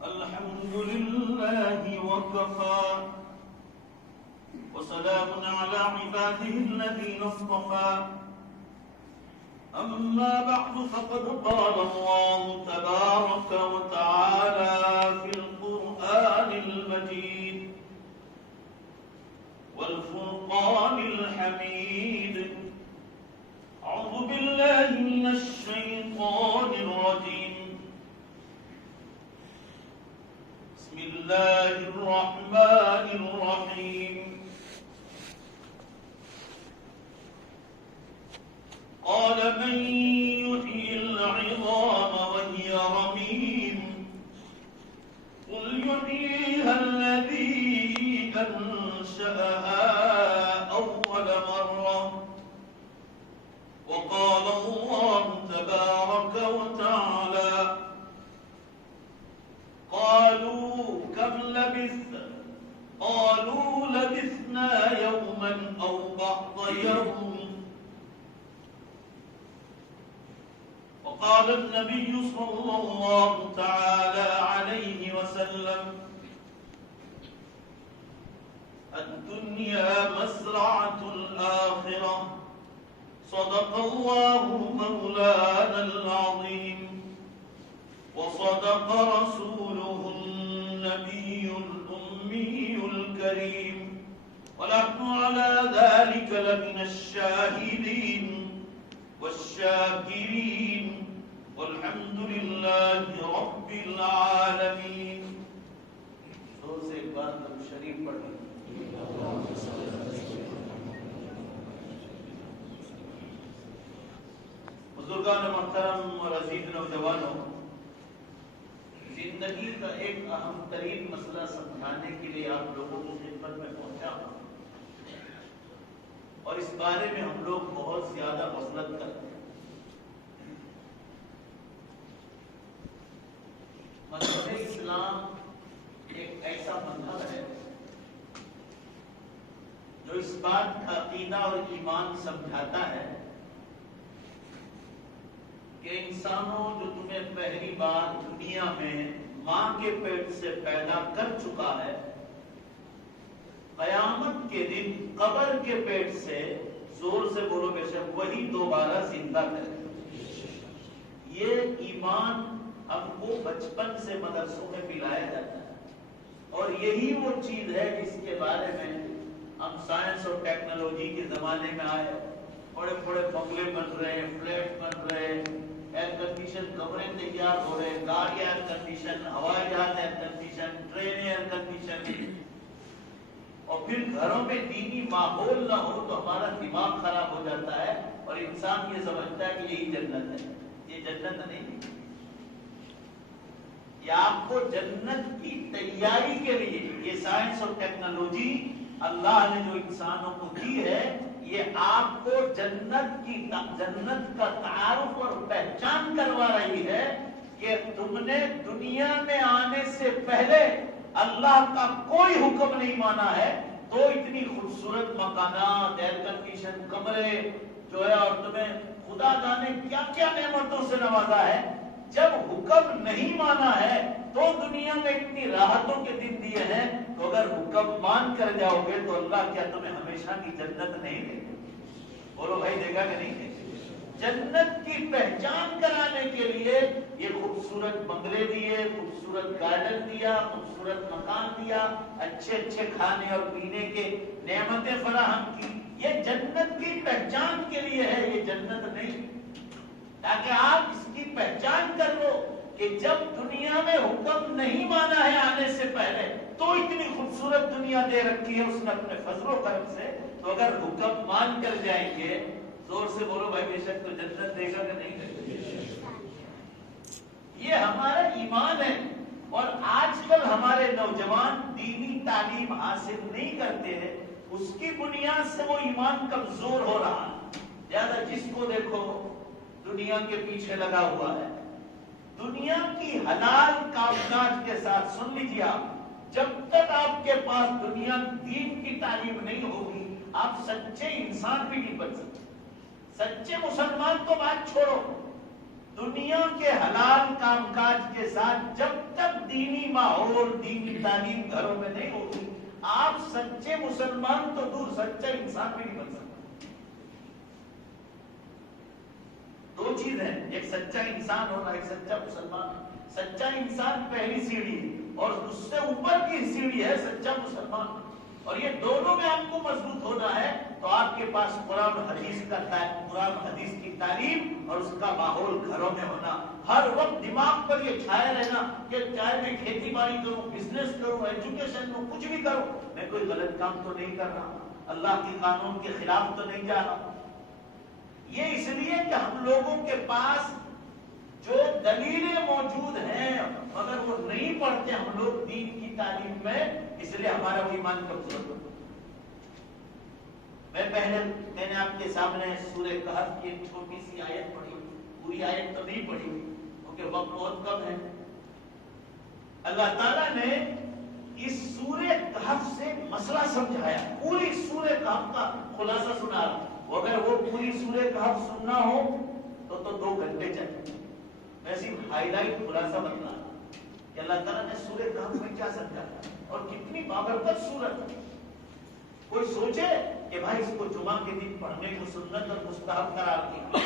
الحمد لله وكفى وسلام على عباده الذين اصطفى أما بعد فقد قال الله تبارك وتعالى في القرآن المجيد والفرقان الحميد أعوذ بالله من الشيطان الرجيم بسم الله الرحمن الرحيم قال من يحيي العظام وهي رميم قل يحييها الذي أنشأها أول مرة وقال الله تبارك وتعالى قالوا كم لبثت قالوا لبثنا يوما أو بعض يوم وقال النبي صلى الله تعالى عليه وسلم الدنيا مزرعة الآخرة صدق الله مولانا العظيم وصدق رسوله النبي الأمي الكريم ونحن على ذلك لمن الشاهدين والشاكرين والحمد لله رب العالمين. زور سے ایک بار درود شریف پڑھیں. بزرگان محترم اور عزیز نوجوانوں، زندگی کا ایک اہم ترین مسئلہ سمجھانے کے لیے آپ لوگوں کی خدمت میں پہنچا ہوں اور اس بارے میں ہم لوگ بہت زیادہ غفلت کرتے ہیں. مذہب اسلام ایک ایسا مذہب ہے جو اس بات کا عقیدہ اور ایمان سمجھاتا ہے کہ انسانوں جو تمہیں پہلی بار دنیا میں ماں کے پیٹ سے پیدا کر چکا ہے، قیامت کے دن قبر کے پیٹ سے، زور سے بولو بے شک، وہی دوبارہ زندہ کرے. یہ ایمان ہم کو بچپن سے مدرسوں میں پلایا جاتا ہے اور یہی وہ چیز ہے جس کے بارے میں ہم سائنس اور ٹیکنالوجی کے زمانے میں آئے. بڑے بڑے بنگلے بن رہے ہیں، فلیٹ بن رہے ہیں، ایئر کنڈیشن کمرے تیار ہو رہے ہیں، گاڑی ایئر کنڈیشن، ہوائی جہاز air condition, train air condition. اور پھر گھروں میں دینی ماحول نہ ہو تو ہمارا دماغ خراب ہو جاتا ہے اور انسان یہ سمجھتا ہے کہ یہی جنت ہے. یہ جنت نہیں. یہ آپ کو جنت کی تیاری کے لیے یہ سائنس اور ٹیکنالوجی اللہ نے جو انسانوں کو دی ہے، یہ آپ کو جنت کا تعارف اور پہچان کروا رہی ہے کہ تم نے دنیا میں آنے سے پہلے اللہ کا کوئی حکم نہیں مانا ہے تو اتنی خوبصورت مکانات، ایئر کنڈیشن کمرے جو ہے، اور تمہیں خدا جانے کیا کیا نعمتوں سے نوازا ہے. جب حکم نہیں مانا ہے تو دنیا میں اتنی راحتوں کے دن دیے ہیں، تو اگر حکم مان کر جاؤ گے تو اللہ کیا تمہیں ہمیشہ کی جنت نہیں دے گا؟ بولو بھائی، دے گا کہ نہیں دے گا؟ جنت کی پہچان کرانے کے لیے یہ خوبصورت بنگلے دیے، خوبصورت گارڈن دیا، خوبصورت مکان دیا، اچھے اچھے کھانے اور پینے کے نعمتیں فراہم کی. یہ جنت کی پہچان کے لیے ہے، یہ جنت نہیں. تاکہ آپ اس کی پہچان کر لو کہ جب دنیا میں حکم نہیں مانا ہے آنے سے پہلے تو اتنی خوبصورت دنیا دے رکھی ہے اس نے اپنے فضل و کرم سے، تو اگر حکم مان کر جائیں گے، زور سے بولو بھائی بے شک، تو جنت دے گا کہ نہیں دے گا؟ یہ ہمارا ایمان ہے. اور آج کل ہمارے نوجوان دینی تعلیم حاصل نہیں کرتے ہیں، اس کی بنیاد سے وہ ایمان کمزور ہو رہا ہے. لہذا جس کو دیکھو دنیا کے پیچھے لگا ہوا ہے. دنیا کی حلال کام کاج کے ساتھ، سن لیجیے آپ، جب تک آپ کے پاس دنیا دین کی تعلیم نہیں ہوگی آپ سچے انسان بھی نہیں بن سکتے. سچے مسلمان تو بات چھوڑو، دنیا کے حلال کام کاج کے ساتھ جب تک دینی ماحول دینی تعلیم گھروں میں نہیں ہوگی آپ سچے مسلمان تو دور سچا انسان بھی نہیں بن سکتا. دو چیز ہیں، ایک سچا انسان ہونا، ایک سچا مسلمان. سچا انسان پہلی سیڑھی ہے اور اس سے اوپر کی سیڑھی ہے سچا مسلمان. اور یہ دونوں میں آپ کو مضبوط ہونا ہے تو آپ کے پاس قرآن حدیث کی تعلیم اور اس کا ماحول گھروں میں ہونا. ہر وقت دماغ پر یہ چھائے رہنا کہ چاہے میں کھیتی باڑی کروں، بزنس کروں، ایجوکیشن کروں، کچھ بھی کروں، میں کوئی غلط کام تو نہیں کر رہا، اللہ کے قانون کے خلاف تو نہیں جا رہا. یہ اس لیے کہ ہم لوگوں کے پاس جو دلیلیں موجود ہیں مگر وہ نہیں پڑھتے ہم لوگ دین کی تعلیم میں، اس لیے ہمارا وہ ایمان کمزور ہوتا. میں نے آپ کے سامنے سورہ کہف کی ایک چھوٹی سی آیت پڑھی، پوری آیت تو نہیں پڑھی کیونکہ وقت بہت کم ہے. اللہ تعالیٰ نے اس سورہ کہف سے مسئلہ سمجھایا، پوری سورہ کہف کا خلاصہ سنا رہا. اگر وہ پوری سورہ کہف سننا ہو تو 2 گھنٹے چاہیے. میں صرف ہائی لائٹ خلاصہ بتلا کہ اللہ تعالیٰ نے سورہ کہف میں کیا سمجھایا اور کتنی بابرکت سورت ہے. کوئی سوچے کہ بھائی اس کو جمعہ کے دن پڑھنے کو سنت اور مستحب قرار دیا.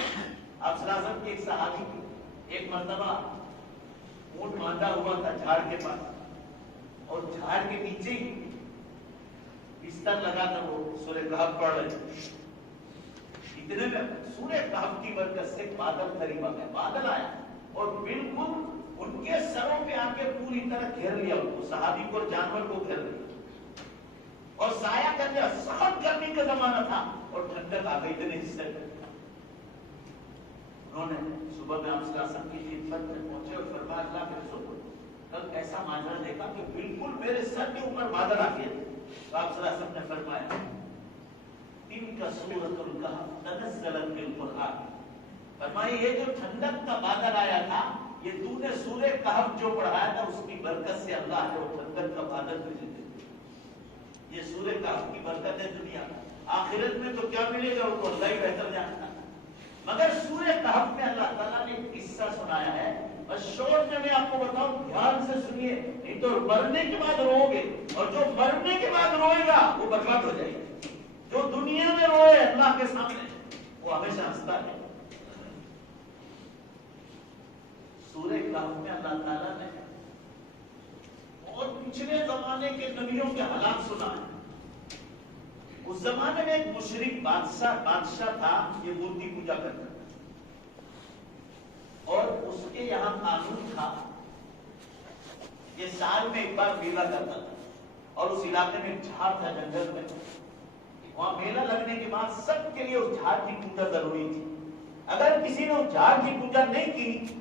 آپ صلی اللہ علیہ وسلم کے ایک صحابی کی ایک مرتبہ اونٹ باندھا ہوا تھا جھاڑ کے پاس اور جھاڑ کے نیچے ہی بستر لگا کر وہ سورہ کہف پڑھ رہے تھے. اتنے میں سورہ کہف کی برکت سے بادل قریب آ گئے، بادل آیا اور بالکل ان کے سروں پہ آ کے پوری طرح گھیر لیا ان کو، صحابی کو اور جانور کو گھیر لیا اور سایہ کر لیا. سخت گرمی کا زمانہ تھا اور ٹھنڈک آ گئی اتنے حصے میں. انہوں نے صبح میں آپ صلی اللہ علیہ وسلم کی خدمت میں پہنچے اور فرمایا اللہ کے رسول کل ایسا ماجرا دیکھا کہ بالکل میرے سر کے اوپر بادل آ گئے. تو آپ صلی اللہ علیہ وسلم نے فرمایا ان کا سورۃ الکہف تنزلت بالقرآن. فرمایا یہ جو ٹھنڈک کا بادل آیا تھا یہ تو نے سورہ کہف جو پڑھایا تھا اس کی برکت سے اللہ نے وہ ٹھنڈک کا بادل بھیجے تھے. یہ سورہ کہف کی برکت ہے دنیا میں. آخرت میں تو کیا ملے گا وہ تو اللہ ہی بہتر جانتا. مگر سورہ کہف میں اللہ تعالیٰ نے ایک قصہ سنایا ہے. بس شور میں آپ کو بتاؤں دھیان سے سنیے نہیں تو مرنے کے بعد رو گے اور جو مرنے کے بعد روئے گا وہ برباد ہو جائے گا. جو دنیا میں روئے اللہ کے سامنے وہ ہمیشہ ہنستا ہے. سورہ کہف میں اللہ تعالیٰ نے اور پچھلے زمانے کے نبیوں کے حالات سنا ہے. اس زمانے میں ایک مشرک بادشاہ تھا، یہ مورتی پوجا کرتا تھا اور اس کے یہاں قانون تھا یہ سال میں ایک بار میلہ کرتا تھا اور اس علاقے میں ایک جھاڑ تھا جنگل میں. وہاں میلہ لگنے کے بعد سب کے لیے اس جھاڑ کی پوجا ضروری تھی. اگر کسی نے اس جھاڑ کی پوجا نہیں کی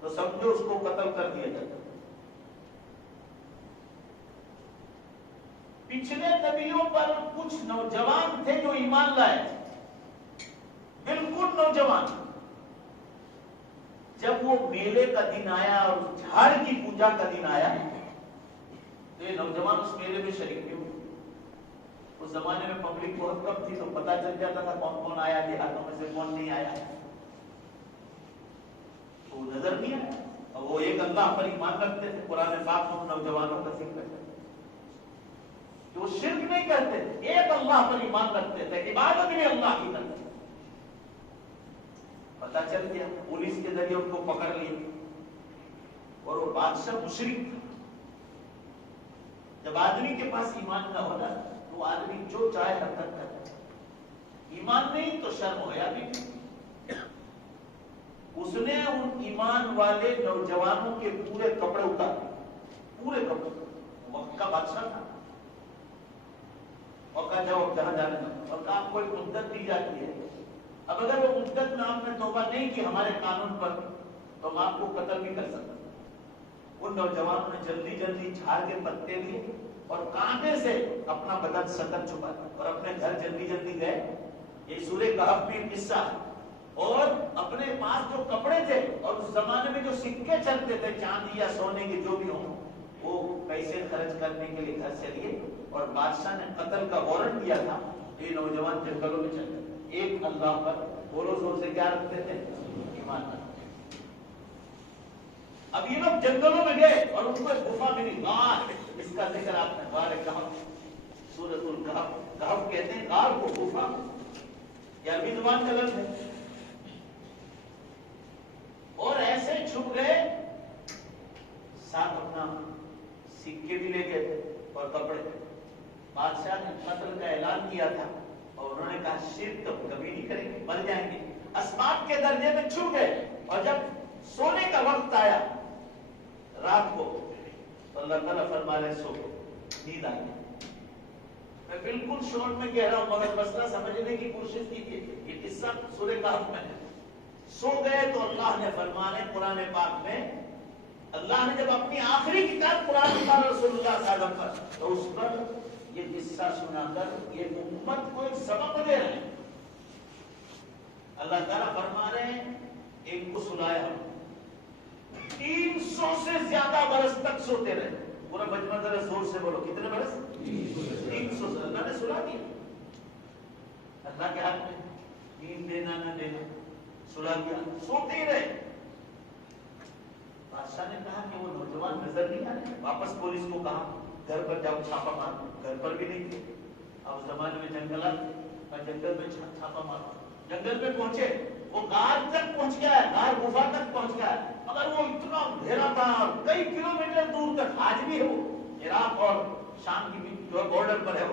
تو سمجھو اس کو قتل کر دیا جاتا. پچھلے نبیوں پر کچھ نوجوان تھے جو ایمان لائے، بالکل نوجوان. جب وہ میلے کا دن آیا اور جھاڑ کی پوجا کا دن آیا تو یہ نوجوان اس میلے میں شریک نہیں ہوئے. اس زمانے میں پبلک بہت کم تھی تو پتہ چل جاتا تھا کون کون آیا، دیہاتوں میں سے کون نہیں آیا. تو نظر نہیں آیا. اور وہ ایک اللہ پر ایمان رکھتے تھے. قرآن پاک میں نوجوانوں کا ذکر ہے کہ وہ شرک نہیں کرتے تھے، ایک اللہ پر ایمان رکھتے تھے، عبادت بھی اللہ کی کرتے. پتہ چل گیا، پولیس کے ذریعے ان کو پکڑ لیا اور وہ بادشاہ مشرک تھا. جب آدمی کے پاس ایمان نہ ہونا تو وہ آدمی جو چاہے حرکت کرتا. ایمان نہیں تو شرم ہویا بھی نہیں. اس نے ان ایمان والے نوجوانوں کے پورے کپڑے اتارے، پورے کپڑے. وقت کا بادشاہ تھا اور کہا جاؤ جہاں جانے کا، اور آپ کو ایک مدت دی جاتی ہے. اب اگر وہ مدت میں آپ نے توبہ نہیں کی ہمارے قانون پر تو ہم آپ کو قتل بھی کر سکتے. ان نوجوانوں نے جلدی جلدی جھاڑ کے پتے لیے اور کانٹے سے اپنا بدن سطر چھپایا اور اپنے گھر جلدی جلدی گئے. یہ سورہ کہف میں قصہ ہے. اور اپنے پاس جو کپڑے تھے اور اس زمانے میں جو سکے چلتے تھے چاندی یا سونے کے جو بھی ہوں وہ پیسے خرچ کرنے کے لیے گھر سے لیے اور بادشاہ نے قتل کا وارنٹ دیا تھا. یہ نوجوان جنگلوں میں چل گئے. ایک اللہ پر بولو زور سے کیا رکھتے تھے؟ ایمان رکھتے. اب یہ لوگ جنگلوں میں گئے اور ان کو ایک گفا ملی، غار، اس کا ذکر آپ نے غار کہف، سورۃ الکہف، کہف کہتے ہیں غار کو، گفا، یہ عربی زبان کا لفظ ہے. اور ایسے چھپ گئے، ساتھ اپنا سکے بھی لے گئے تھے اور کپڑے. بادشاہ نے قتل کا اعلان کیا تھا اور انہوں نے کہا شرک تو کبھی نہیں کریں گے، مر جائیں گے. اسباب کے درجے میں چھپ گئے اور جب سونے کا وقت آیا رات کو تو اللہ تعالیٰ فرما رہے سو، نیند آ گئی. میں بالکل شورٹ میں کہہ رہا ہوں مگر مسئلہ سمجھنے کی کوشش کیجیے. یہ قصہ سورہ کہف میں ہے. سو گئے تو اللہ نے فرما رہے قرآن پاک میں، اللہ نے جب اپنی آخری کتاب قرآن پاک رسول اللہ صلی اللہ علیہ وسلم پر، تو اس پر یہ قصہ سنا کر یہ امت کو ایک سبق دے رہے ہیں. اللہ تعالیٰ فرما رہے ہیں ایک کو سلایا ہم 300 سے زیادہ برس تک سوتے رہے. پورا مجمع ذرا زور سے بولو، کتنے برس؟ 300 سے. اللہ نے سلا دیا. اللہ کے ہاتھ میں نیند دینا نہ دینا، سلا دیا، سوتے ہی رہے. بادشاہ نے کہا کہ وہ نوجوان نظر نہیں آ رہے. واپس پولیس کو کہا گھر پر جاؤ چھاپا مارو. گھر پر بھی نہیں تھے. اب اس زمانے میں جنگلات تھے، جنگل میں چھاپا مارو. جنگل میں پہنچے، وہ غار تک پہنچ گیا ہے، غار گفا تک پہنچ گیا ہے، مگر وہ اتنا گہرا تھا کئی کلومیٹر دور تک. آج بھی ہے وہ عراق اور شام کی بھی جو بارڈر پر ہے،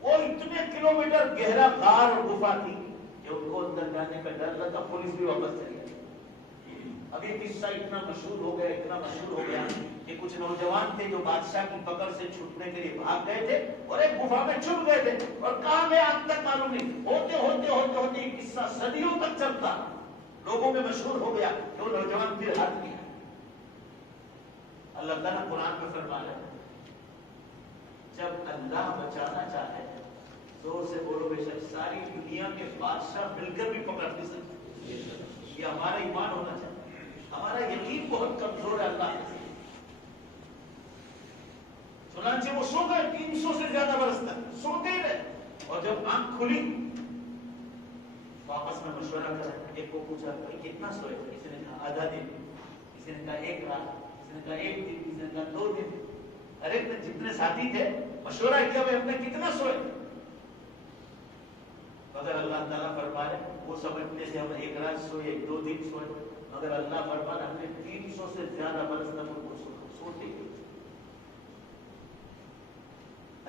وہ اتنے کلومیٹر گہرا غار اور گفا تھی کہ ان کو اندر جانے کا ڈر لگا. پولیس بھی واپس چلی گئی. اب یہ قصہ اتنا مشہور ہو گیا، اتنا مشہور ہو گیا کہ کچھ نوجوان تھے جو بادشاہ کی پکڑ سے چھوٹنے کے لیے بھاگ گئے تھے اور ایک گفا میں چھپ گئے تھے اور کہاں گئے آج تک معلوم نہیں. ہوتے ہوتے ہوتے ہوتے یہ قصہ صدیوں تک چلتا، لوگوں میں مشہور ہو گیا کہ وہ نوجوان پھر ہاتھ لیا. اللہ تعالیٰ قرآن میں فرما رہے ہیں جب اللہ بچانا چاہے، زور سے بولو بے شک، ساری دنیا کے بادشاہ مل کر بھی پکڑ نہیں سکتے. یہ ہمارا ایمان ہونا چاہیے. ہمارا یقین بہت کمزور ہے اللہ کے. چنانچہ وہ سو گئے 300 سے زیادہ برس تک سوتے ہی رہے. اور جب آنکھ کھلی واپس میں مشورہ کرا. ایک کو پوچھا کتنا سوئے؟ کسی نے کہا آدھا دن، کسی نے کہا ایک رات، کسی نے کہا ایک دن، کسی نے کہا 2 دن. ہر ایک نے جتنے ساتھی تھے مشورہ کیا وہ اپنے کتنا سوئے. مگر اللہ تعالیٰ فرما رہے وہ سمجھتے تھے ہم 1 رات سوئے، 2 دن سوئے، مگر اللہ فرما رہے ہم نے 300 سے زیادہ برس تک ان کو سوتے.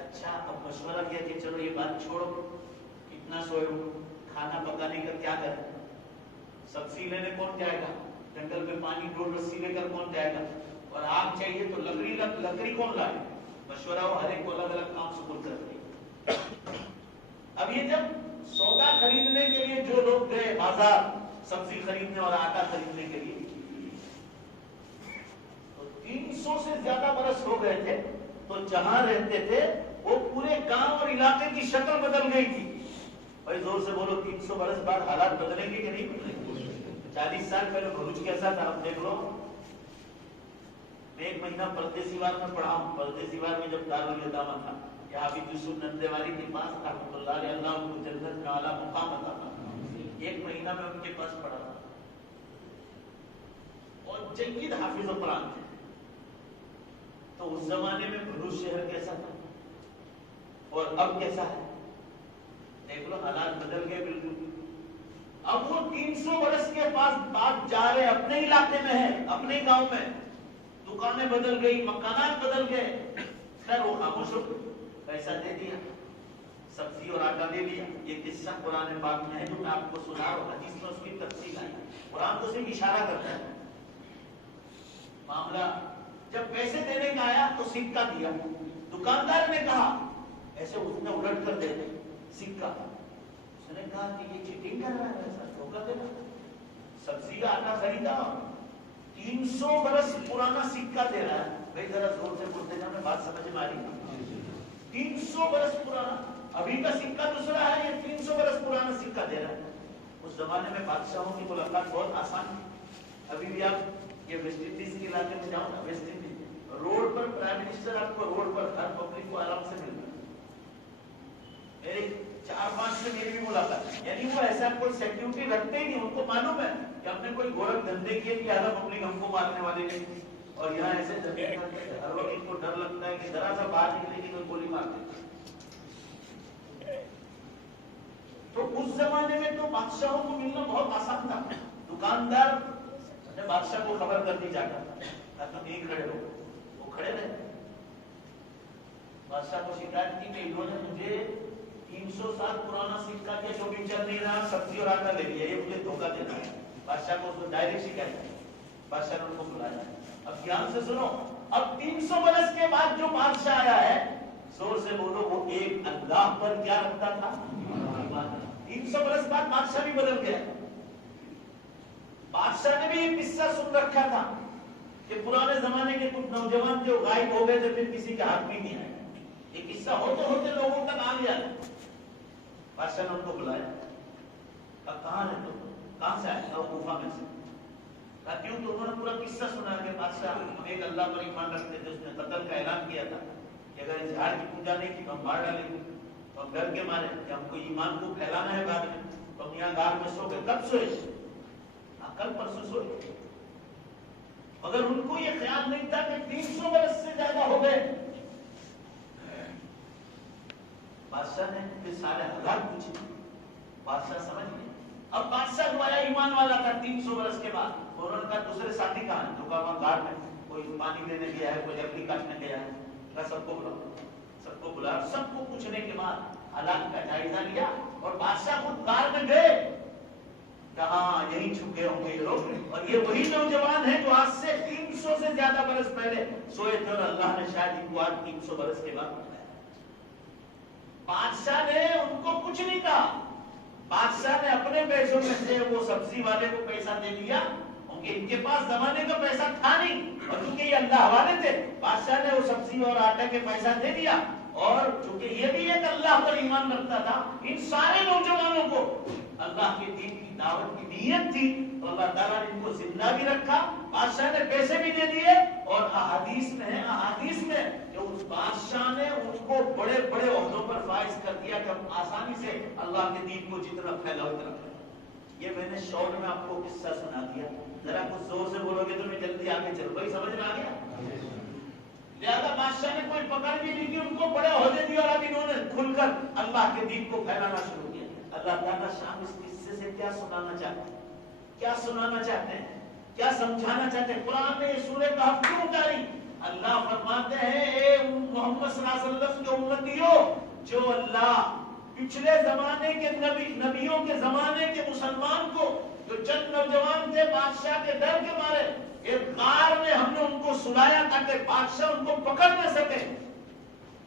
اچھا اب مشورہ کیا کہ چلو یہ بات چھوڑو، کتنا سوئے ہو، کھانا پکانے کا کیا کریں؟ سبزی لینے کون جائے گا؟ جنگل میں پانی ڈول رسی لے کر کون جائے گا؟ اور آگ چاہیے تو لکڑی کون لائے؟ مشورہ ہو ہر ایک کو الگ الگ کام سپرد کرتے. اب یہ جب سودا خریدنے کے لیے جو لوگ گئے بازار سبزی خریدنے اور آٹا خریدنے کے لیے، تو 300 سے زیادہ برس ہو گئے تھے. تو جہاں رہتے تھے وہ پورے گاؤں اور علاقے کی شکل بدل گئی تھی. بھائی زور سے بولو 300 برس بعد حالات بدلیں گے کہ نہیں بدلیں گے؟ 40 سال پہلے بھروچ کیسا تھا آپ دیکھ لو. میں 1 مہینہ پردیسی وار میں پڑھا ہوں. پردیسی وار میں جب دارالعلوم تھا، یہاں بھی یوسف نندیواری کے پاس رحمۃ اللہ علیہ، اللہ ان کو جنت میں اعلیٰ مقام عطا فرمائے. 1 مہینہ میں ان کے پاس پڑھا تھا اور جید حافظ قرآن تھے. تو اس زمانے میں بھروچ شہر کیسا تھا اور اب کیسا ہے؟ دیکھ لو حالات بدل گئے بالکل. اب وہ 300 برس کے پاس بعد جا رہے اپنے علاقے میں ہے، اپنے گاؤں میں. دکانیں بدل گئی، مکانات بدل گئے. خیر وہ خاموش ہو گئے، پیسہ دے دیا، سبزی اور آٹا دے دیا. یہ قصہ قرآن پاک میں ہے جو میں آپ کو سنا رہا ہوں. حدیث میں اس کی تفصیل آئی. قرآن تو صرف اشارہ کرتا ہے. معاملہ جب پیسے دینے کا آیا تو سکہ دیا. دکاندار نے کہا ایسے اس نے الٹ کر دے دے سکہ. اس نے کہا کہ یہ چیٹنگ کر رہا ہے، ایسا دھوکہ دے رہا. سبزی کا آٹا خریدا، 300 برس پرانا سکہ دے رہا ہے. بھائی ذرا زور سے بولتے جانا، بات سمجھ میں آ رہی ہے؟ 300 برس پرانا، ابھی کا سکہ دوسرا ہے، یہ 300 برس پرانا سکہ دے رہا ہے. اس زمانے میں بادشاہوں کی ملاقات بہت آسان تھی. ابھی بھی آپ یہ ویسٹ انڈیز کے علاقے میں جاؤ نا، ویسٹ انڈیز روڈ پر پرائم منسٹر آپ کو روڈ پر ہر پبلک کو آرام سے ملتا ہے. میرے 4-5 سے میری بھی ملاقات، یعنی وہ ایسا کوئی سیکیورٹی رکھتے ہی نہیں، ان کو معلوم ہے کہ ہم نے کوئی گورکھ دھندے کیے کہ آدھا پبلک ہم کو مارنے والے نہیں، اور یہاں ایسے ہر وقت ان کو ڈر لگتا ہے کہ ذرا سا باہر نکلے گی تو گولی مار دے. تو اس زمانے میں تو بادشاہوں کو ملنا بہت آسان تھا. دکاندار نے بادشاہ کو خبر کر دی جاتا تھا تم نہیں کھڑے ہو، وہ کھڑے رہے. بادشاہ کو شکایت کی کہ انہوں نے مجھے 300 سال پرانا سکہ دیا جو بھی چل نہیں رہا، سبزی اور آٹا لے لیا، یہ مجھے دھوکہ دینا ہے. بادشاہ کو اس کو ڈائریکٹ شکایت کی. بادشاہ نے ان کو بلایا. اب دھیان سے سنو، اب 300 برس کے بعد جو بادشاہ آیا ہے، زور سے بولو، وہ ایک اللہ پر کیا رکھتا تھا؟ 300 برس بعد بادشاہ بھی بدل گیا. بادشاہ نے بھی یہ قصہ سن رکھا تھا کہ پرانے زمانے کے کچھ نوجوان جو غائب ہو گئے تھے، پھر کسی کا ہاتھ بھی نہیں آیا. یہ قصہ ہوتے ہوتے لوگوں تک آ گیا. بادشاہ نے ان کو بلایا. کہاں ہے تم؟ کہاں سے آئے؟ کوفہ میں سے. کیوں؟ تو انہوں نے پورا قصہ سنا کہ بادشاہ ہم ایک اللہ پر ایمان رکھتے تھے، اس نے قتل کا اعلان کیا تھا کہ اگر اس جھاڑ کی پوجا نہیں کی تو ہم مار ڈالیں گے. تو ہم ڈر کے مارے کہ ہم کو ایمان کو پھیلانا ہے بعد میں، تو ہم یہاں گار میں سو گئے. کب سوئے؟ کل پرسوں سوئے. مگر ان کو یہ خیال نہیں تھا کہ 300 برس سے زیادہ ہو گئے. بادشاہ نے پھر سارے حالات پوچھے. بادشاہ سمجھ گئے. اب بادشاہ جو آیا ایمان والا تھا 300 برس کے بعد. انہوں نے کہا دوسرے ساتھی کہاں ہیں؟ جو کہا گھاٹ میں، کوئی پانی لینے گیا ہے، کوئی لکڑی کاٹنے گیا ہے. کہا سب کو بلاؤ. سب کو بلا، سب کو پوچھنے کے بعد حالات کا جائزہ لیا اور بادشاہ خود غار میں گئے. کہاں یہیں چھپے ہوں گے یہ لوگ، اور یہ وہی نوجوان ہیں جو آج سے 300 سے زیادہ برس پہلے سوئے تھے، اور اللہ نے شاید ان کو آج 300 برس کے بعد بتایا. بادشاہ نے ان کو کچھ نہیں کہا. بادشاہ نے اپنے پیسوں میں سے وہ سبزی والے کو پیسہ دے دیا، کیونکہ ان کے پاس زمانے کا پیسہ تھا نہیں، اور چونکہ یہ اللہ والے تھے، بادشاہ نے وہ سبزی اور آٹا کے پیسہ دے دیا. اور چونکہ یہ بھی ایک اللہ پر ایمان رکھتا تھا، ان سارے نوجوانوں کو اللہ کے دین کی دعوت کی نیت تھی، تو اللہ تعالیٰ نے ان کو زندہ بھی رکھا. بادشاہ نے پیسے بھی دے دیے، اور احادیث میں کہ اس بادشاہ نے ان کو بڑے بڑے عہدوں پر فائز کر دیا کہ ہم آسانی سے اللہ کے دین کو جتنا پھیلاؤ اتنا پھیلاؤ. یہ میں نے شارٹ میں آپ کو قصہ سنا دیا. ذرا کچھ زور سے بولو گے تو میں جلدی آگے چلوں. بھائی سمجھ میں آ گیا؟ لہذا بادشاہ نے کوئی پکڑ بھی نہیں کی، ان کو بڑے عہدے دیے، اور اب انہوں نے کھل کر اللہ کے دین کو پھیلانا شروع کیا. اللہ تعالیٰ شام اس قصے سے کیا سنانا چاہتے ہیں؟ کیا سنانا چاہتے ہیں؟ کیا سمجھانا چاہتے ہیں؟ قرآن نے یہ سورہ کہف کیوں اتاری؟ اللہ فرماتے ہیں اے محمد صلی اللہ علیہ وسلم کے امتیوں، جو اللہ پچھلے زمانے کے نبیوں کے زمانے کے مسلمان کو، جو چند نوجوان تھے بادشاہ کے ڈر کے مارے، ایک غار میں ہم نے ان کو سلایا تاکہ بادشاہ ان کو پکڑ نہ سکے،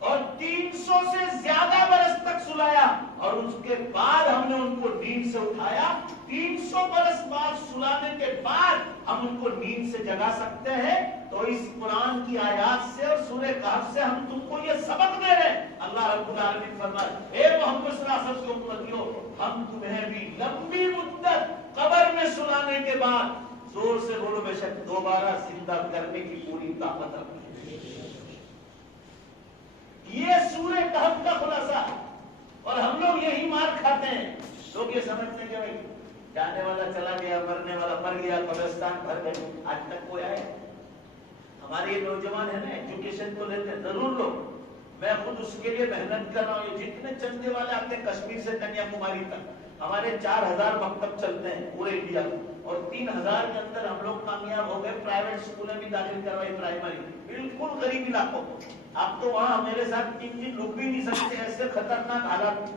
اور 300 سے زیادہ برس تک سلایا، اور اس کے بعد ہم نے ان کو نیند سے اٹھایا. 300 برس بعد سلانے کے بعد ہم ان کو نیند سے جگا سکتے ہیں. تو اس قرآن کی آیات سے اور سورہ کہف سے ہم تم کو یہ سبق دے رہے ہیں. اللہ رب العالمین فرمائے اے محمد صلی اللہ علیہ وسلم کے امتیوں، ہم تمہیں بھی لمبی مدت قبر میں سلانے کے بعد، زور سے بولو بے شک، دوبارہ زندہ کرنے کی پوری طاقت رکھتے ہیں. یہ سورہ کہف کا خلاصہ ہے. اور ہم لوگ یہی مار کھاتے ہیں. لوگ یہ سمجھتے ہیں کہ بھائی جانے والا چلا گیا، مرنے والا مر گیا، قبرستان بھر گئے. آج تک کوئی آئے؟ ہمارے یہ نوجوان ہیں نا، ایجوکیشن تو لیتے ہیں ضرور لو، میں خود اس کے لیے محنت کر رہا ہوں. یہ جتنے چندے والے آتے ہیں کشمیر سے کنیا کماری تک، ہمارے 4000 مکتب چلتے ہیں پورے انڈیا میں، اور 3000 کے اندر ہم لوگ کامیاب ہو گئے. پرائیویٹ اسکولیں بھی داخل کروائی، پرائمری بالکل غریب علاقوں کو. آپ تو وہاں میرے ساتھ 3 دن رک بھی نہیں سکتے، ایسے خطرناک حالات.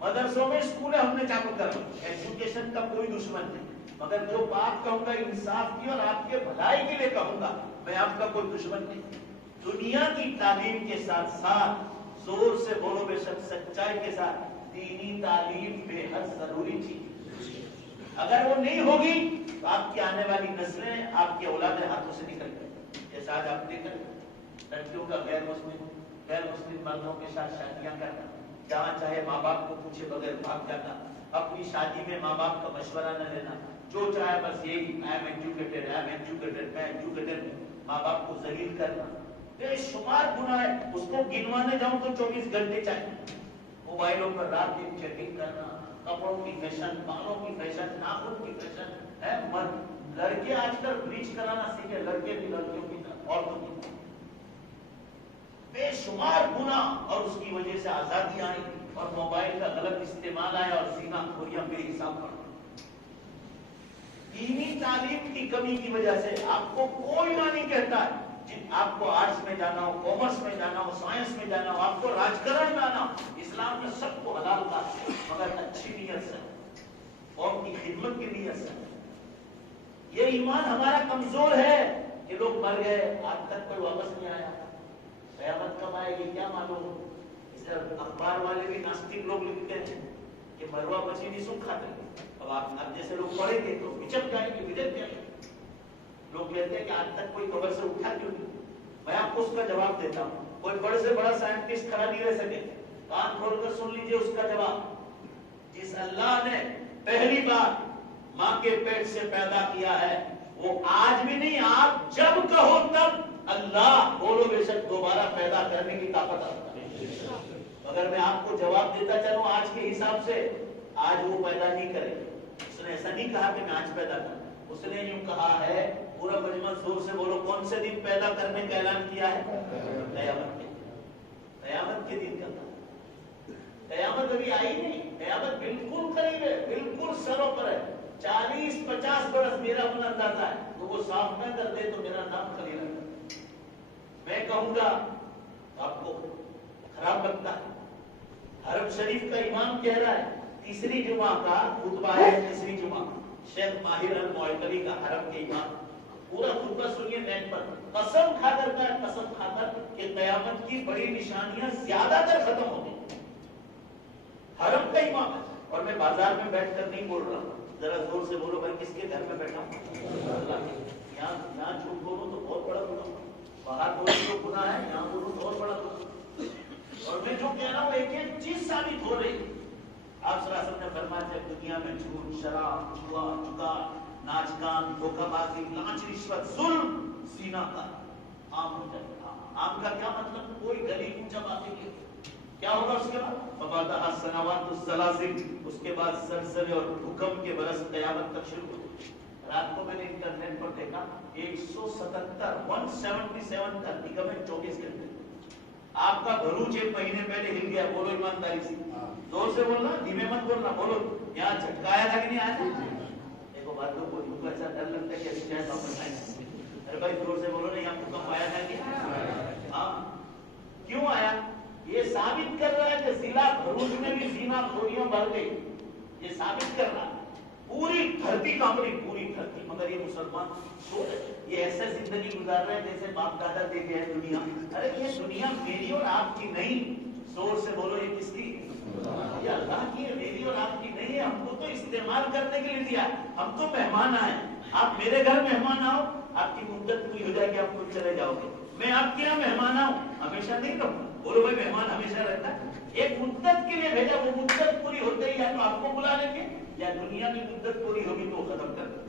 مدرسوں میں اسکولیں ہم نے چالو کروائی. ایجوکیشن کا کوئی دشمن نہیں، مگر جو بات کہوں گا انصاف کی اور آپ کے بھلائی کے لیے کہوں گا. میں آپ کا کوئی دشمن نہیں. دنیا کی تعلیم کے ساتھ ساتھ، زور سے بولو بے شک، سچائی کے ساتھ دینی تعلیم بے حد ضروری چیز. اگر وہ نہیں ہوگی تو آپ کی آنے والی نسلیں، آپ کے اولادیں ہاتھوں سے نکل گئی. جیسا آج آپ دیکھ رہے لڑکیوں کا غیر مسلم مردوں کے ساتھ شادیاں کرنا، جہاں چاہے ماں باپ کو پوچھے بغیر بھاگ جانا، اپنی شادی میں ماں باپ کا مشورہ نہ لینا، جو چاہے بس یہی میں ایجوکیٹڈ، میں ایجوکیٹڈ، ماں باپ کو ذلیل کرنا. بے شمار گناہ ہے. اس کو گنوانے جاؤں تو 24 گھنٹے چاہیے. موبائلوں پر رات دن چیٹنگ کرنا، کپڑوں کی فیشن، بالوں کی فیشن، ناخن کی فیشن ہے. لڑکے آج کل بلیچ کرانا سیکھے، لڑکے بھی لڑکیوں کی طرح، عورتوں کی طرح. بے شمار گناہ، اور اس کی وجہ سے آزادی آئی اور موبائل کا غلط استعمال آیا اور زنا خوریاں بے حساب پڑ. دینی تعلیم کی کمی کی وجہ سے آپ کو کوئی نہ نہیں کہتا ہے. آپ کو آرٹس میں جانا ہو، کامرس میں جانا ہو، سائنس میں جانا ہو، آپ کو راجکرن جانا ہو، اسلام نے سب کو حلال کہا ہے، مگر اچھی نیت سے، قوم کی خدمت کی نیت سے. یہ ایمان ہمارا کمزور ہے کہ لوگ مر گئے آج تک کوئی واپس نہیں آیا، قیامت کب آئے گی کیا معلوم. اس لیے اخبار والے بھی ناستک لوگ لکھتے ہیں کہ مروا بچی نہیں سن کھاتے. اب آپ جیسے لوگ پڑھیں گے تو بچک جائیں گے، بجک جائیں گے. لوگ کہتے ہیں کہ آج تک کوئی قبر سے اٹھا کیوں نہیں. میں آپ کو اس کا جواب دیتا ہوں. کوئی بڑے سے بڑا سائنٹسٹ کھڑا نہیں رہ سکے. کان کھول کر سن لیجئے اس کا جواب. جس اللہ نے پہلی بار ماں کے پیٹ سے پیدا کیا ہے وہ آج بھی نہیں، آپ جب کہو تب اللہ بولو بے شک دوبارہ پیدا کرنے کی طاقت رکھتا ہے. اگر میں آپ کو جواب دیتا چلوں آج کے حساب سے، آج وہ پیدا نہیں کرے. اس نے ایسا نہیں کہا کہ میں آج پیدا کروں. اس نے یوں کہا ہے، پورا مجمع زور سے بولو، کون سے دن پیدا کرنے کا اعلان کیا ہے؟ قیامت کے. قیامت کے دن کا تھا. قیامت ابھی آئی نہیں، قیامت بالکل قریب ہے، بالکل سروں پر ہے. 40-50 برس میرا اپنا اندازہ ہے. تو وہ صاف نہ کر دے تو میرا نام خلیل ہے. میں کہوں گا آپ کو خراب لگتا ہے. حرم شریف کا امام کہہ رہا ہے، تیسری جمعہ کا خطبہ ہے، تیسری جمعہ شیخ ماہر المعتلی کا، حرم کے امام. پورا خطبہ سنیے نیٹ پر. قسم کھا کر کا، قسم کھا کر کہ قیامت کی بڑی نشانیاں زیادہ تر ختم ہو گئی. حرم کا امام ہے اور میں بازار میں بیٹھ کر نہیں بول رہا ہوں. ذرا زور سے بولو بھائی، کس کے گھر میں بیٹھا ہوں؟ اللہ کے. یہاں جھوٹ بولو تو بہت بڑا گناہ، باہر بولو تو گناہ ہے، یہاں بولو تو بہت بڑا گناہ. اور میں جو کہہ رہا ہوں ایک ایک چیز ثابت ہو رہی. آپ صلی اللہ علیہ وسلم نے فرمایا جب دنیا میں جھوٹ، شراب، جوا، چکا، ناچ گان، دھوکہ بازی، لانچ، رشوت، ظلم، زنا کا عام ہو جائے گا. عام کا کیا مطلب؟ کوئی گلی کوچہ باتیں کی. کیا ہوگا اس کے بعد؟ فبعدها السنوات السلاسل، اس کے بعد زلزلے اور بھوکمپ کے برس قیامت تک شروع ہو. رات کو میں نے انٹرنیٹ پر دیکھا 177 کا نگم ہے 24 گھنٹے. آپ کا بھروچ ایک مہینے پہلے ہل گیا. بولو ایمانداری سے، زور سے بولنا، دھیمے مت بولنا. بولو یہاں جھٹکایا تھا کہ نہیں آیا تھا؟ دیکھو باتوں کو جھوٹ ایسا ڈر لگتا ہے کہ ایسی جائے واپس آئے. ارے بھائی زور سے بولو نا، یہاں کو کم آیا تھا کہ ہاں کیوں آیا؟ یہ ثابت کر رہا ہے کہ ضلع بھروچ میں بھی زنا خوریاں بڑھ گئی. یہ ثابت کر رہا ہے. پوری دھرتی کانپ رہی، پوری دھرتی. مگر یہ مسلمان یہ ایسے زندگی گزار رہے ہیں جیسے باپ دادا دے گئے ہے دنیا. ارے یہ دنیا میری اور آپ کی نہیں. زور سے بولو یہ کس کی؟ یہ اللہ کی ہے، میری اور آپ کی نہیں ہے. ہم کو تو استعمال کرنے کے لیے دیا. ہم تو مہمان آئے. آپ میرے گھر مہمان آؤ، آپ کی مدت پوری ہو جائے گی، آپ خود چلے جاؤ گے. میں آپ کے یہاں مہمان آؤں، ہمیشہ نہیں رہوں. بولو بھائی مہمان ہمیشہ رہتا ہے. ایک مدت کے لیے بھیجا، وہ مدت پوری ہوتے ہی یا تو آپ کو بلا لیں گے یا دنیا کی مدت پوری ہوگی تو ختم کر دیں.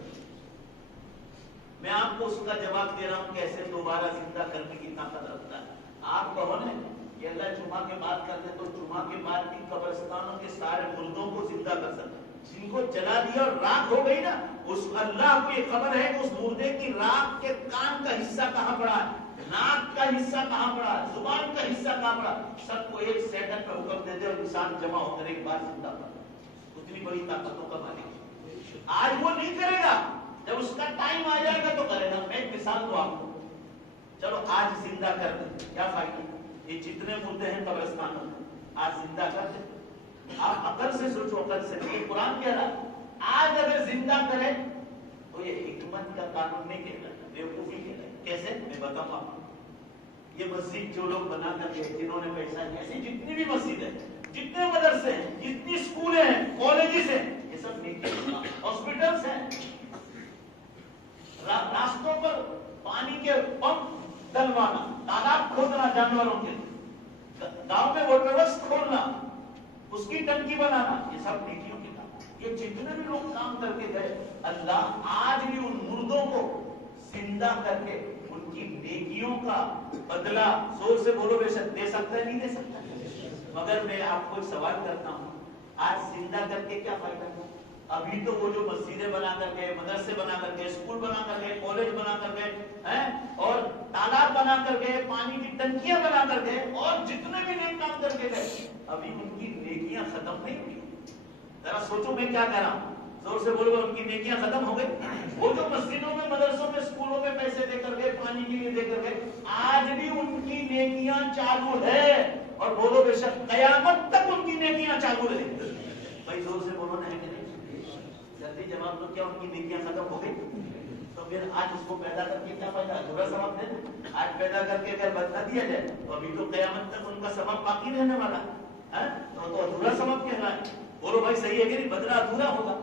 میں آپ کو اس کا جواب دے رہا ہوں کیسے دوبارہ زندہ کرنے کی طاقت رکھتا ہے. آپ کہو نا کہ اللہ جمعہ کے بعد کر دے تو جمعہ کے بعد بھی قبرستانوں کے سارے مردوں کو زندہ کر سکتا. جن کو جلا دیا اور راکھ ہو گئی نا، اس اللہ کو یہ خبر ہے کہ اس مردے کی راکھ کے کان کا حصہ کہاں پڑا ہے، ناک کا حصہ کہاں پڑا، زبان کا حصہ کہاں پڑا. سب کو ایک سیکنڈ میں حکم دے دے اور انسان جمع ہو کر ایک بار زندہ کر. اتنی بڑی طاقتوں کا مالک. آج وہ نہیں کرے گا، جب اس کا ٹائم آ جائے گا تو کرے گا. میں ایک مثال دوں آپ کو. چلو آج زندہ کر دیں، کیا فائدہ؟ یہ جتنے مردے ہیں قبرستانوں میں آج زندہ کر دیں. آپ عقل سے سوچو، عقل سے. یہ قرآن کہہ رہا ہے آج اگر زندہ کرے تو یہ حکمت کا قانون نہیں کہہ رہا، بیوقوفی کہہ رہا ہے. کیسے؟ میں بتاؤں آپ کو. یہ مسجد جو لوگ بنا کر گئے، جنہوں نے پیسہ، ایسی جتنی بھی مسجد ہے، جتنے مدرسے ہیں، جتنی اسکولیں ہیں، کالجز ہیں، یہ سب نیکی. ہاسپٹلس ہیں، راستوں پر پانی کے پمپ ڈلوانا، تالاب کھودنا جانوروں کے، گاؤں میں واٹر ورکس کھولنا، اس کی ٹنکی بنانا، یہ سب نیکیوں کے کام. یہ جتنے بھی لوگ کام کر کے گئے، اللہ آج بھی ان مردوں کو زندہ کر کے ان کی نیکیوں کا بدلہ، زور سے بولو بے شک، دے سکتا ہے نہیں دے سکتا؟ مگر میں آپ کو ایک سوال کرتا ہوں، آج زندہ کر کے کیا فائدہ ہے؟ ابھی تو وہ جو مسجدیں بنا کر گئے، مدرسے بنا کر گئے، اسکول بنا کر گئے، کالج بنا کر گئے ہیں، اور تالاب بنا کر گئے، پانی کی ٹنکیاں بنا کر گئے، اور جتنے بھی نیک کام کر کے گئے، ابھی ان کی نیکیاں ختم نہیں ہوئی۔ ذرا سوچو میں کیا کہہ رہا ہوں، زور سے بولو، ان کی نیکیاں ختم ہو گئی؟ وہ جو مسجدوں میں، مدرسوں میں، اسکولوں میں پیسے دے کر گئے، پانی کے لیے دے کر گئے، آج بھی ان کی نیکیاں چالو ہے، اور بولو بے شک قیامت تک ان کی نیکیاں چالو رہیں گی۔ بھائی زور سے بولو نا، ہے کہ نہیں؟ جلدی جواب دو، کیا ان کی نیکیاں ختم ہو گئی؟ تو پھر آج اس کو پیدا کر کے کیا فائدہ؟ ادھورا ثواب دے دیں۔ آج پیدا کر کے اگر بدلا دیا جائے تو ابھی تو قیامت تک ان کا ثواب باقی رہنے والا ہے، تو ادھورا ثواب کہہ رہا ہے۔ بولو بھائی صحیح ہے کہ نہیں؟ بدلا ادھورا ہوگا۔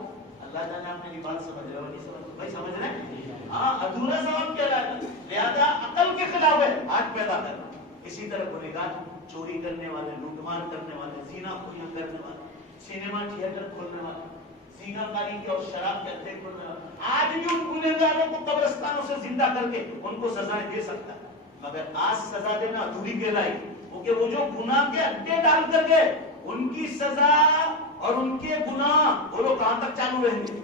اللہ جانے آپ میری بات سمجھ رہے ہو نہیں سمجھ؟ بھائی سمجھ رہے ہیں؟ ہاں، ادھورا ثواب کہہ رہا ہے، لہذا عقل کے خلاف ہے آج پیدا کرنا۔ اسی طرح گنہگار، چوری کرنے والے، لوٹ مار کرنے والے، زنا خوریاں کرنے والے، سینما تھیٹر کھولنے والے، زنا کاری کے اور شراب کے اڈے کھولنے والے، آج بھی ان گنہگاروں کو قبرستانوں سے زندہ کر کے ان کو سزائیں دے سکتا ہے، مگر آج سزا دینا ادھوری کہلائے گی، کیونکہ وہ جو گناہ کے اڈے ڈال کر گئے ان کی سزا اور ان کے گناہ وہ لوگ کہاں تک چالو رہیں گے؟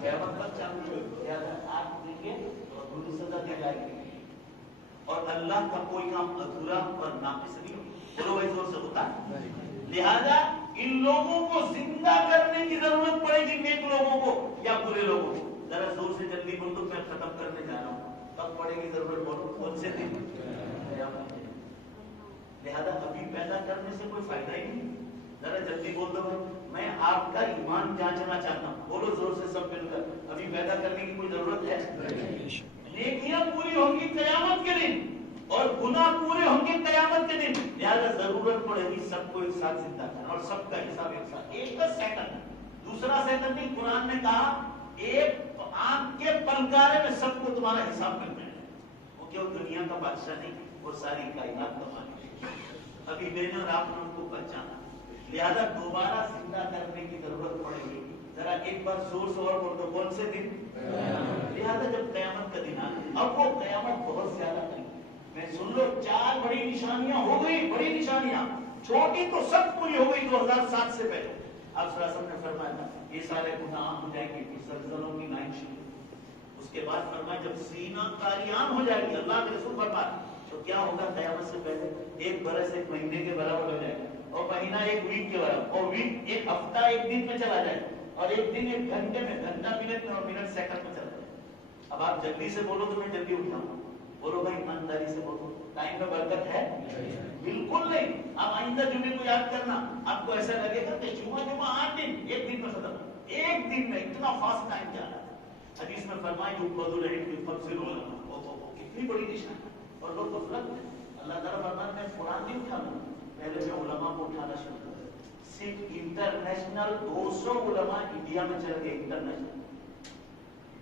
قیامت تک چالو رہیں گے۔ آج دیں گے تو ادھوری سزا کہلائے گی، اور اللہ کا کوئی کام ادھورا اور ناقص نہیں ہوتا۔ بولو بھائی زور سے ہوتا ہے۔ لہذا ان لوگوں کو زندہ کرنے کی ضرورت پڑے گی، نیک لوگوں کو یا برے لوگوں کو۔ ذرا زور سے جلدی بول دو، میں ختم کرنے جا رہا ہوں۔ کب پڑے گی ضرورت؟ بولو کون سے دن؟ لہذا ابھی پیدا کرنے سے کوئی فائدہ ہی نہیں۔ ذرا جلدی بول دو، میں آپ کا ایمان جانچنا چاہتا ہوں۔ بولو زور سے سب مل کر، ابھی پیدا کرنے کی کوئی ضرورت ہے؟ نیکیاں پوری ہوں گی قیامت کے دن، اور گناہ پورے ہوں گے قیامت کے دن، لہذا ضرورت پڑے گی سب کو ایک ساتھ زندہ کرنا، اور سب کا حساب ایک ساتھ، ایک کا سیکنڈ، دوسرا سیکنڈ نہیں۔ قرآن نے کہا ایک آنکھ کے پلکارے میں سب کو تمہارا حساب مل جائے گا، وہ کیوں؟ دنیا کا بادشاہ نہیں، وہ ساری کائنات کا مالک ہے۔ ابھی میں نے اور آپ نے ان کو پہچانا، لہذا دوبارہ زندہ کرنے کی ضرورت پڑے گی۔ ذرا ایک بار زور سے اور بول دو، کون سے دن؟ لہذا جب قیامت کا دن آئے، اب وہ قیامت بہت زیادہ نہیں، میں سن لو، 4 بڑی نشانیاں ہو گئی، بڑی نشانیاں، چھوٹی تو سب پوری ہو گئی 2007 سے پہلے۔ آپ صلی اللہ علیہ وسلم نے فرمایا یہ سارے گناہ ہو جائیں گے، زلزلوں کی نائن شروع، اس کے بعد فرمایا جب سینہ کاری عام ہو جائے گی، اللہ کے رسول فرمایا تو کیا ہوگا؟ قیامت سے پہلے 1 برس 1 مہینے کے برابر ہو جائے گا، اور مہینہ 1 ویک کے برابر، اور ویک 1 ہفتہ 1 دن میں چلا جائے گا، اور 1 دن 1 گھنٹے میں، گھنٹہ منٹ میں، اور منٹ سیکنڈ میں چلا جائے گا۔ اب آپ جلدی سے بولو تو میں جلدی اٹھاؤں، بولو بھائی ایمانداری سے بولو، ٹائم میں برکت ہے؟ بالکل نہیں۔ اب آئندہ جمعے کو یاد کرنا، آپ کو ایسا لگے گا کہ جمعہ 8 دن 1 دن میں ختم، 1 دن میں اتنا فاسٹ ٹائم جا رہا ہے۔ حدیث میں فرمایا یقبض العلم بقبض العلماء، کتنی بڑی نشان ہے، اور لوگ غفلت میں۔ اللہ تعالیٰ فرماتا ہے میں قرآن نہیں اٹھانا، پہلے میں علماء کو اٹھانا شروع کر دیا۔ صرف انٹرنیشنل 200 علماء انڈیا میں چل گئے، انٹرنیشنل،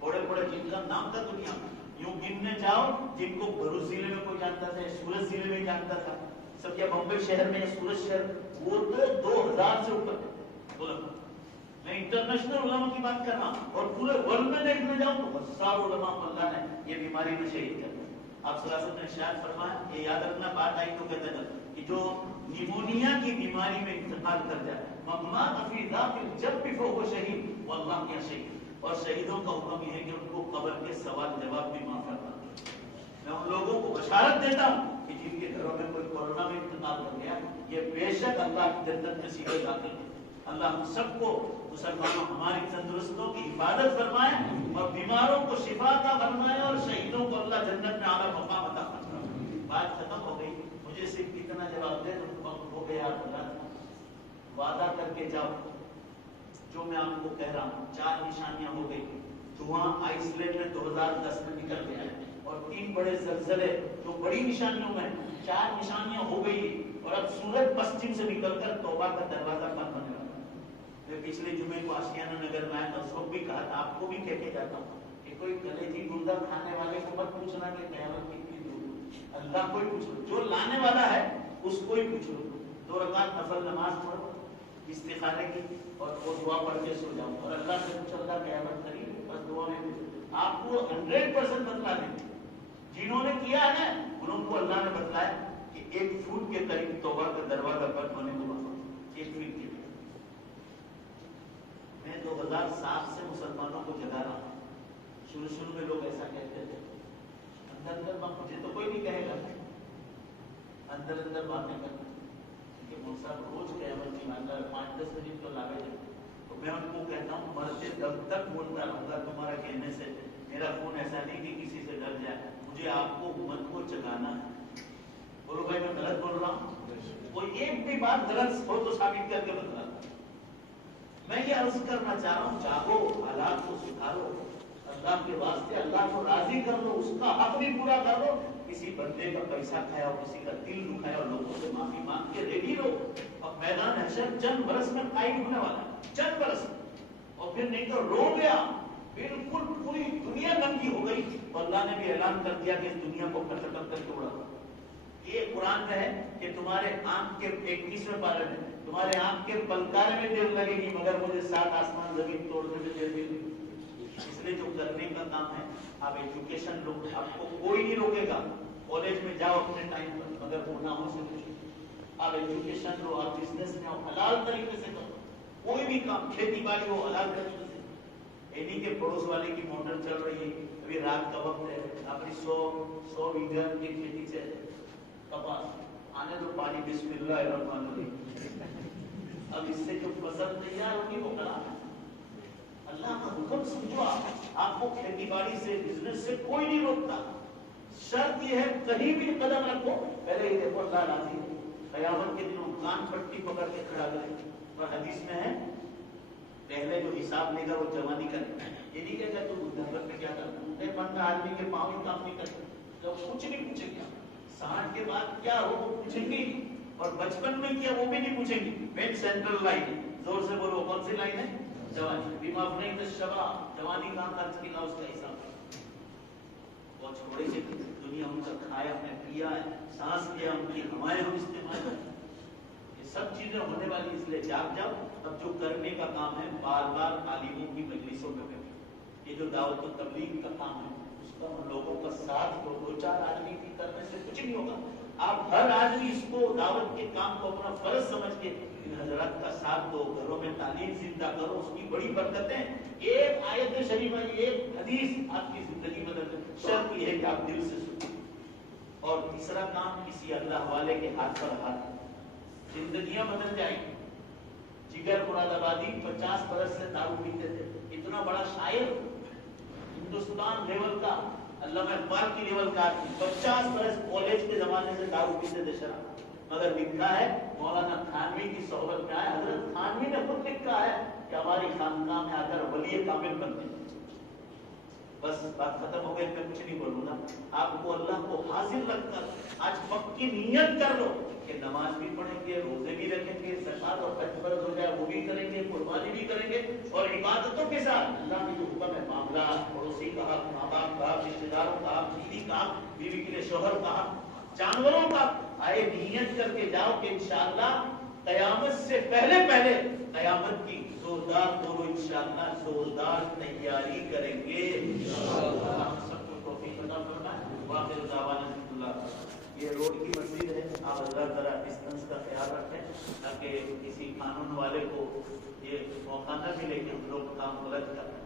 بڑے بڑے جن کا نام تھا دنیا میں، یوں گننے جاؤ جن کو بھروچ ضلع میں کوئی جانتا تھا، سورت ضلع میں جانتا تھا، سب کیا بمبئی شہر میں، سورت شہر، وہ تو 2000 سے اوپر علماء۔ میں انٹرنیشنل علماء کی بات کر رہا ہوں، اور پورے ورلڈ میں دیکھنے جاؤں تو بہت سارے علماء کو اللہ نے یہ بیماری میں شہید کر دیا۔ آپ صلی اللہ علیہ وسلم نے ارشاد فرمایا، یہ یاد رکھنا، بات آئی تو کہتے ہیں کہ جو نیمونیا کی بیماری میں انتقال کر جائے، مات فی ذاک الجب فهو شہید واللہ کیا شہید، اور شہیدوں کا حکم یہ ہے کہ ان کو قبر کے سوال جواب بھی معاف کرنا۔ میں ان لوگوں کو بشارت دیتا ہوں کہ جن کے گھروں میں کوئی کورونا میں انتقال ہو گیا، یہ بے شک اللہ کی جنت میں سیدھے داخل ہے۔ اللہ ہم سب کو، مسلمانوں ہماری تندرستوں کی حفاظت فرمائے، اور بیماروں کو شفا عطا فرمائے، اور شہیدوں کو اللہ جنت میں اعلیٰ مقام عطا فرمائے۔ بات ختم ہو گئی، مجھے صرف اتنا جواب دے دو، ہو گیا وعدہ کر کے جاؤ جو میں آپ کو کہہ رہا ہوں۔ 4 نشانیاں ہو گئی، دھواں آئس لینڈ میں 2010 میں نکل گیا ہے، اور 3 بڑے زلزلے جو بڑی نشانیوں میں، 4 نشانیاں ہو گئی، اور اب سورج پشچم سے نکل کر توبہ کا دروازہ بند ہونے والا ہے۔ میں پچھلے جمعے کو آشیانہ نگر میں آیا، اس وقت بھی کہا تھا، آپ کو بھی کہہ کے جاتا ہوں کہ کوئی کلیجی گردہ کھانے والے کو مت پوچھنا کہ قیامت کتنی دور، اللہ کو ہی پوچھ لو، جو لانے والا ہے اس کو ہی پوچھ لو۔ 2 رکعت نفل نماز پڑھو استخارے کی، اور وہ دعا پڑھ کے سو جاؤ، اور اللہ سے پوچھو اللہ قیامت قریب ہے، بس دعا میں پوچھو، آپ کو 100% بتلا دیں گے۔ جنہوں نے کیا ہے نا، انہوں کو اللہ نے بتلایا کہ 1 فٹ کے قریب توبہ کا دروازہ بند ہونے کو بند 1 فٹ کے لیے. میں 2007 سے مسلمانوں کو جگا رہا ہوں. شروع میں لوگ ایسا کہتے تھے, اندر مجھے تو کوئی نہیں کہے گا, اندر باتیں کرنا کہ مول صاحب روز قیامت کی اندر 5-10 منٹ تو لاگے جائے. تو میں ان کو کہتا ہوں مرتے دم تک بولتا رہوں گا, تمہارا کہنے سے میرا خون ایسا نہیں کہ کسی سے ڈر جائے. مجھے آپ کو امت کو جگانا ہے. بولو بھائی میں غلط بول رہا ہوں؟ کوئی ایک بھی بات غلط ہو تو ثابت کر کے بتلا. میں یہ عرض کرنا چاہ رہا ہوں, جاگو, حالات کو سدھارو, اللہ کے واسطے اللہ کو راضی کر لو, اس کا حق بھی پورا کر لو. کسی بندے کا پیسہ کھایا اور کسی کا دل دکھایا اور لوگوں سے معافی مانگ کے ریڈی رہو. اب میدان حشر چند برس میں قائم ہونے والا ہے, چند برس میں, اور پھر نہیں تو رو گیا, بالکل پوری دنیا ننگی ہو گئی. اور اللہ نے بھی اعلان کر دیا کہ اس دنیا کو ختم کر کے اڑا. یہ قرآن کا ہے کہ تمہارے آنکھ کے 21ویں پارے میں تمہارے آنکھ کے پلکارے میں دیر لگے گی, مگر مجھے 7 آسمان زمین توڑنے میں دیر لگے گی. اس لیے جو کرنے کا کام ہے, آپ ایجوکیشن لو, آپ کو کوئی نہیں روکے گا. کالج میں جاؤ اپنے ٹائم پر, مگر گناہوں سے پوچھو. آپ ایجوکیشن لو, آپ بزنس میں آؤ, حلال طریقے سے کرو. کوئی بھی کام, کھیتی باڑی ہو, حلال طریقے سے. یہ نہیں کہ پڑوس والے کی موٹر چل رہی ہے, ابھی رات کا وقت ہے, اپنی 100 بیگھہ کی کھیتی سے کپاس آنے تو پانی, بسم اللہ الرحمن الرحیم. اب اس سے جو فصل تیار ہوگی وہ کرانا. اللہ کا حکم سمجھو. آپ کو کھیتی باڑی سے, بزنس سے کوئی نہیں روکتا. شرط یہ ہے کہیں بھی قدم رکھو پہلے یہ دیکھو اللہ راضی ہے. قیامت کے دنوں کان پٹی پکڑ کے کھڑا کرے. اور حدیث میں ہے پہلے جو حساب لے گا وہ جوانی کرے. یہ نہیں کہتا تو بڑھاپے میں کیا کرتا, بند آدمی کے پاؤں ہی کام نہیں کرتے, تو کچھ نہیں پوچھیں گے. 60 کے بعد کیا ہو وہ پوچھیں گے, اور بچپن میں کیا وہ بھی نہیں پوچھیں گے. مین سینٹرل لائن, زور سے بولو کون سی لائن ہے؟ جوانی. بیما نہیں تو شبا, جوانی کام خرچ کی اس کا حساب. بہت چھوڑے سے دنیا ان کا کھایا, ہم نے پیا ہے, سانس لیا, ان کی ہوائیں ہم استعمال کریں. یہ سب چیزیں ہونے والی, اس لیے جاگ جاؤ. اب جو کرنے کا کام ہے بار بار عالموں کی مجلسوں میں کریں. یہ جو دعوت و تبلیغ کا کام ہے اس کا ہم لوگوں کا ساتھ دو. 2-4 آدمی کی کرنے سے کچھ نہیں ہوگا. آپ ہر آدمی اس کو دعوت کے کام کو اپنا فرض سمجھ کے ان حضرات کا ساتھ دو, گھروں میں تعلیم زندہ کرو, اس کی بڑی برکتیں. ایک آیت شریفہ, ایک حدیث آپ کی زندگی بدل دے. شرط یہ ہے کہ آپ دل سے سنیں. اور تیسرا کام, کسی اللہ والے کے ہاتھ پر ہاتھ, زندگیاں بدل جائیں گی. جگر مراد آبادی 50 برس سے دارو پیتے تھے, اتنا بڑا شاعر, ہندوستان لیول کا, علامہ اقبال کی لیول کا, 50 برس کالج کے زمانے سے دارو پیتے تھے, شراب. مگر لکھا ہے مولانا تھانوی کی صحبت میں آئے. حضرت تھانوی نے خود لکھا ہے کہ ہماری خانقاہ میں آ کر ولی کامل بنتے. بس بات ختم ہو گئی, میں کچھ نہیں بولوں گا. آپ کو اللہ کو حاضر رکھ کر آج پکی نیت کر لو کہ نماز بھی پڑھیں گے, روزے بھی رکھیں گے, زکات اور حج فرض ہو جائے وہ بھی کریں گے, قربانی بھی کریں گے, اور عبادتوں کے ساتھ اللہ کی جو حکم ہے, معاملات, پڑوسی کا حق, ماں باپ کا حق, رشتے داروں کا حق, بیوی کا حق, بیوی کے لیے شوہر کا حق, جانوروں کا. آئے نیت کر کے جاؤ کہ انشاءاللہ قیامت سے پہلے قیامت کی زوردار بولو انشاءاللہ, زوردار تیاری کریں گے. ہم سب کو توفیق عطا فرمائے. واخر دعوانا الحمدللہ. یہ روڈ کی مسجد ہے, آپ حضرات ذرا ڈسٹنس کا خیال رکھیں تاکہ کسی قانون والے کو یہ موقع نہ ملے کہ ہم لوگ کام غلط کریں.